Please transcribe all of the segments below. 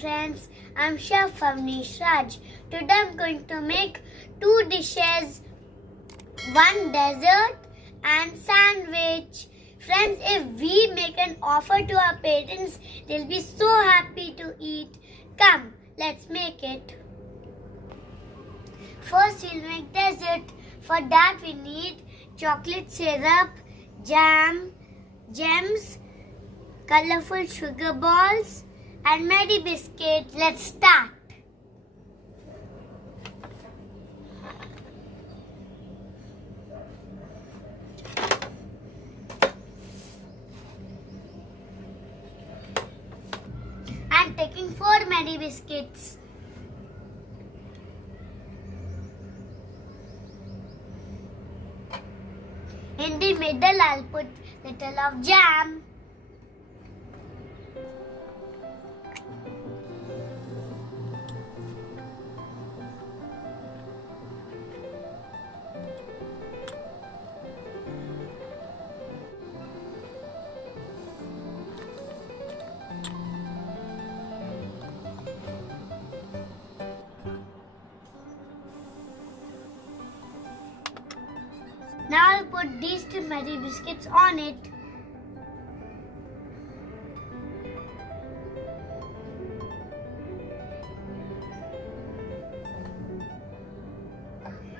friends, I'm Chef Avnish. Today I'm going to make 2 dishes, one dessert and sandwich. Friends, if we make an offer to our parents, they'll be so happy to eat. Come, let's make it. First we'll make dessert. For that we need chocolate syrup, jam, gems, colorful sugar balls and Mary biscuit. Let's start. I'm taking 4 Mary biscuits. In the middle, I'll put little of jam. Now I'll put these 2 Mary biscuits on it.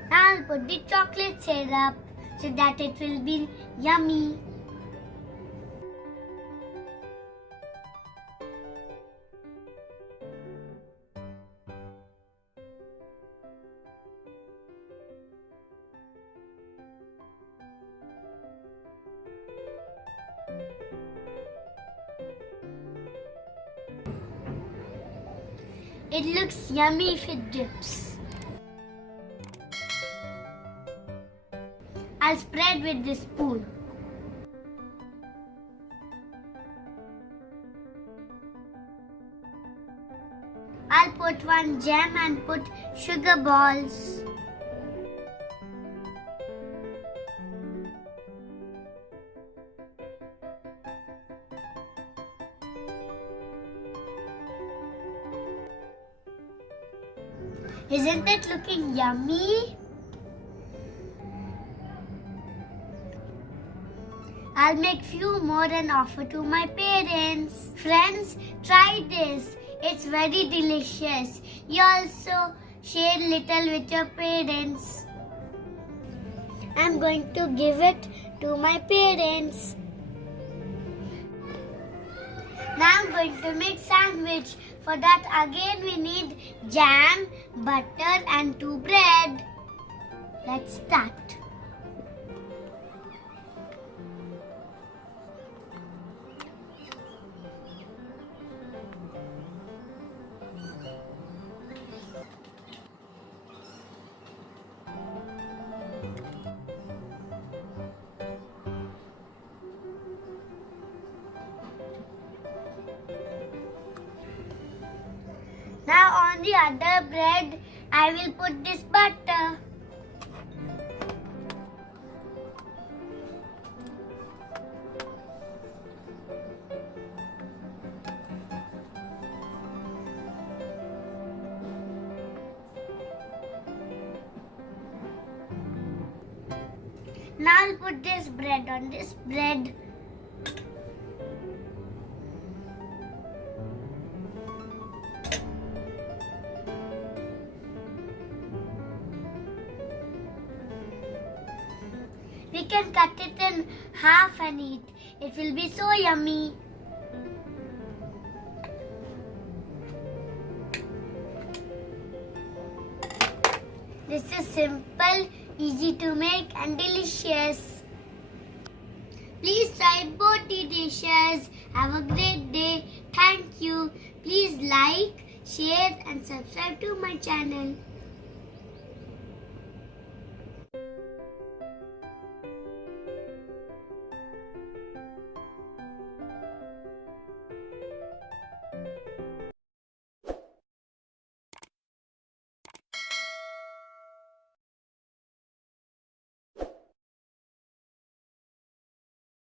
Now I'll put the chocolate syrup so that it will be yummy. It looks yummy if it drips. I'll spread with this spoon. I'll put 1 gem and put sugar balls. Isn't it looking yummy? I'll make few more and offer to my parents. Friends, try this. It's very delicious. You also share little with your parents. I'm going to give it to my parents. Now I'm going to make sandwich. For that again we need jam, butter and 2 bread. Let's start. Now on the other bread, I will put this butter. Now I'll put this bread on this bread. We can cut it in half and eat. It will be so yummy. This is simple, easy to make and delicious. Please try both the dishes. Have a great day. Thank you. Please like, share and subscribe to my channel.